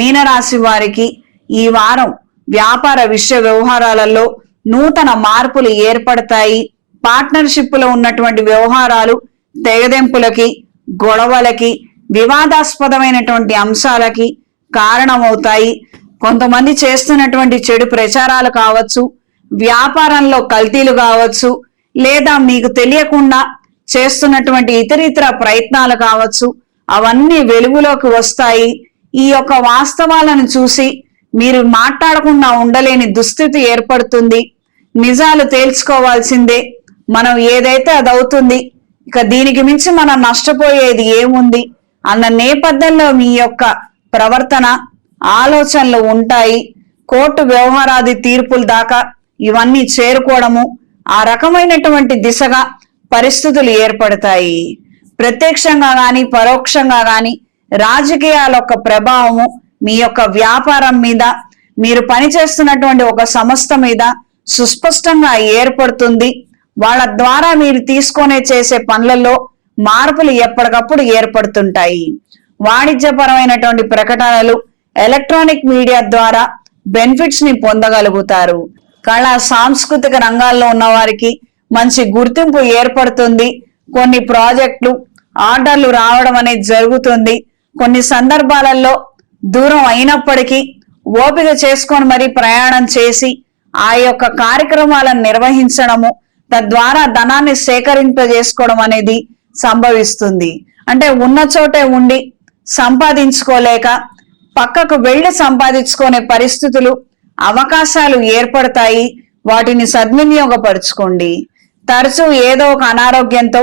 మీనరాశి వారికి ఈ వారం వ్యాపార విషయ వ్యవహారాలలో నూతన మార్పులు ఏర్పడతాయి. పార్ట్నర్షిప్ లో ఉన్నటువంటి వ్యవహారాలు తెగదెంపులకి, గొడవలకి, వివాదాస్పదమైనటువంటి అంశాలకి కారణమవుతాయి. కొంతమంది చేస్తున్నటువంటి చెడు ప్రచారాలు కావచ్చు, వ్యాపారంలో కల్తీలు కావచ్చు, లేదా మీకు తెలియకుండా చేస్తున్నటువంటి ఇతరితర ప్రయత్నాలు కావచ్చు, అవన్నీ వెలుగులోకి వస్తాయి. ఈ యొక్క వాస్తవాలను చూసి మీరు మాట్లాడకుండా ఉండలేని దుస్థితి ఏర్పడుతుంది. నిజాలు తేల్చుకోవాల్సిందే, మనం ఏదైతే అది అవుతుంది, ఇక దీనికి మించి మనం నష్టపోయేది ఏముంది అన్న నేపథ్యంలో మీ యొక్క ప్రవర్తన, ఆలోచనలు ఉంటాయి. కోర్టు వ్యవహారాది తీర్పుల దాకా ఇవన్నీ చేరుకోవడము, ఆ రకమైనటువంటి దిశగా పరిస్థితులు ఏర్పడతాయి. ప్రత్యక్షంగా గాని పరోక్షంగా గాని రాజకీయాల యొక్క ప్రభావము మీ యొక్క వ్యాపారం మీద, మీరు పనిచేస్తున్నటువంటి ఒక సంస్థ మీద సుస్పష్టంగా ఏర్పడుతుంది. వాళ్ళ ద్వారా మీరు తీసుకొని చేసే పనులలో మార్పులు ఎప్పటికప్పుడు ఏర్పడుతుంటాయి. వాణిజ్యపరమైనటువంటి ప్రకటనలు, ఎలక్ట్రానిక్ మీడియా ద్వారా బెనిఫిట్స్ ని పొందగలుగుతారు. కళా సాంస్కృతిక రంగాల్లో ఉన్న వారికి మంచి గుర్తింపు ఏర్పడుతుంది. కొన్ని ప్రాజెక్టులు, ఆర్డర్లు రావడం అనేది జరుగుతుంది. కొన్ని సందర్భాలలో దూరం అయినప్పటికీ ఓపిక చేసుకొని మరి ప్రయాణం చేసి ఆ యొక్క కార్యక్రమాలను నిర్వహించడము, తద్వారా ధనాన్ని సేకరింపజేసుకోవడం అనేది సంభవిస్తుంది. అంటే ఉన్న చోటే ఉండి సంపాదించుకోలేక పక్కకు వెళ్ళి సంపాదించుకునే పరిస్థితులు, అవకాశాలు ఏర్పడతాయి. వాటిని సద్వినియోగపరుచుకోండి. తరచూ ఏదో ఒక అనారోగ్యంతో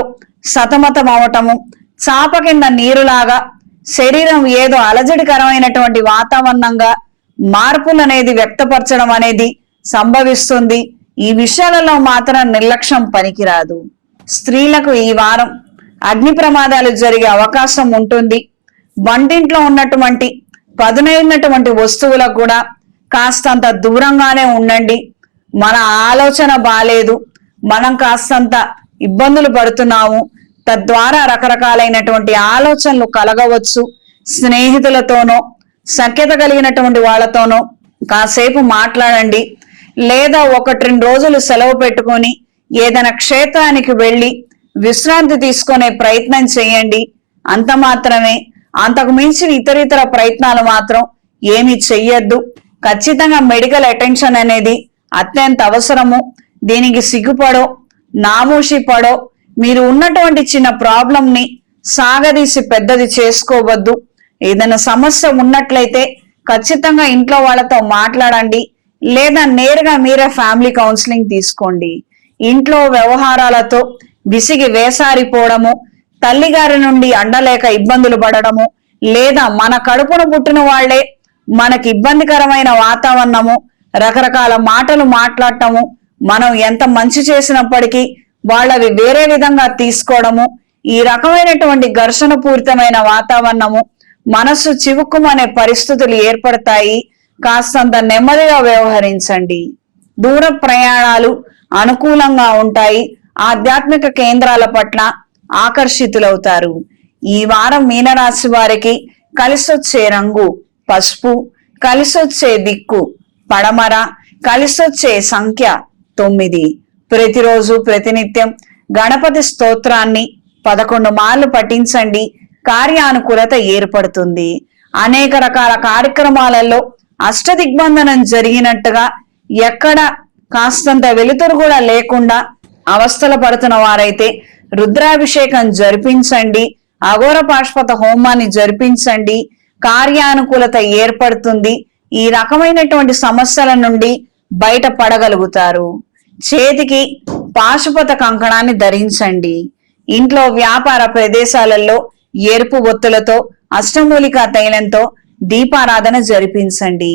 సతమతం అవటము, చాప కింద నీరులాగా శరీరం ఏదో అలజడికరమైనటువంటి వాతావరణంగా మార్పులు అనేది వ్యక్తపరచడం అనేది సంభవిస్తుంది. ఈ విషయాలలో మాత్రం నిర్లక్ష్యం పనికిరాదు. స్త్రీలకు ఈ వారం అగ్ని ప్రమాదాలు జరిగే అవకాశం ఉంటుంది. వంటింట్లో ఉన్నటువంటి పదునైనటువంటి వస్తువులకు కూడా కాస్తంత దూరంగానే ఉండండి. మన ఆలోచన బాలేదు, మనం కాస్తంత ఇబ్బందులు పడుతున్నాము, తద్వారా రకరకాలైనటువంటి ఆలోచనలు కలగవచ్చు. స్నేహితులతోనో, సఖ్యత కలిగినటువంటి వాళ్ళతోనో కాసేపు మాట్లాడండి. లేదా 1-2 రోజులు సెలవు పెట్టుకొని ఏదైనా క్షేత్రానికి వెళ్ళి విశ్రాంతి తీసుకునే ప్రయత్నం చేయండి. అంత మాత్రమే. అంతకు మించి ఇతరితర ప్రయత్నాలు మాత్రం ఏమి చెయ్యొద్దు. ఖచ్చితంగా మెడికల్ అటెన్షన్ అనేది అత్యంత అవసరము. దీనికి సిగ్గుపడో, నామూషి పడో మీరు ఉన్నటువంటి చిన్న ప్రాబ్లం ని సాగదీసి పెద్దది చేసుకోవద్దు. ఏదైనా సమస్య ఉన్నట్లయితే ఖచ్చితంగా ఇంట్లో వాళ్ళతో మాట్లాడండి, లేదా నేరుగా మీరే ఫ్యామిలీ కౌన్సిలింగ్ తీసుకోండి. ఇంట్లో వ్యవహారాలతో విసిగి వేసారిపోవడము, తల్లిగారి నుండి అండలేక ఇబ్బందులు పడడము, లేదా మన కడుపున పుట్టిన వాళ్లే మనకి ఇబ్బందికరమైన వాతావరణము, రకరకాల మాటలు మాట్లాడటము, మనం ఎంత మంచి చేసినప్పటికీ వాళ్ళవి వేరే విధంగా తీసుకోవడము, ఈ రకమైనటువంటి ఘర్షణ పూరితమైన వాతావరణము, మనస్సు చివుక్కుమనే పరిస్థితులు ఏర్పడతాయి. కాస్తంత నెమ్మదిగా వ్యవహరించండి. దూర ప్రయాణాలు అనుకూలంగా ఉంటాయి. ఆధ్యాత్మిక కేంద్రాల పట్ల ఆకర్షితులవుతారు. ఈ వారం మీనరాశి వారికి కలిసొచ్చే రంగు పసుపు, కలిసొచ్చే దిక్కు పడమర, కలిసొచ్చే సంఖ్య 9. ప్రతిరోజు ప్రతినిత్యం గణపతి స్తోత్రాన్ని 11 మార్లు పఠించండి. కార్యానుకూలత ఏర్పడుతుంది. అనేక రకాల కార్యక్రమాలలో అష్టదిగ్బంధనం జరిగినట్టుగా ఎక్కడ కాస్తంత వెలుతురు కూడా లేకుండా అవస్థలు పడుతున్న వారైతే రుద్రాభిషేకం జరిపించండి, అఘోర పాశుపత హోమాన్ని జరిపించండి. కార్యానుకూలత ఏర్పడుతుంది. ఈ రకమైనటువంటి సమస్యల నుండి బయటపడగలుగుతారు. చేతికి పాశుపత కంకణాన్ని ధరించండి. ఇంట్లో వ్యాపార ప్రదేశాలలో ఎరుపు ఒత్తులతో, అష్టమూలికా తైలంతో దీపారాధన జరిపించండి.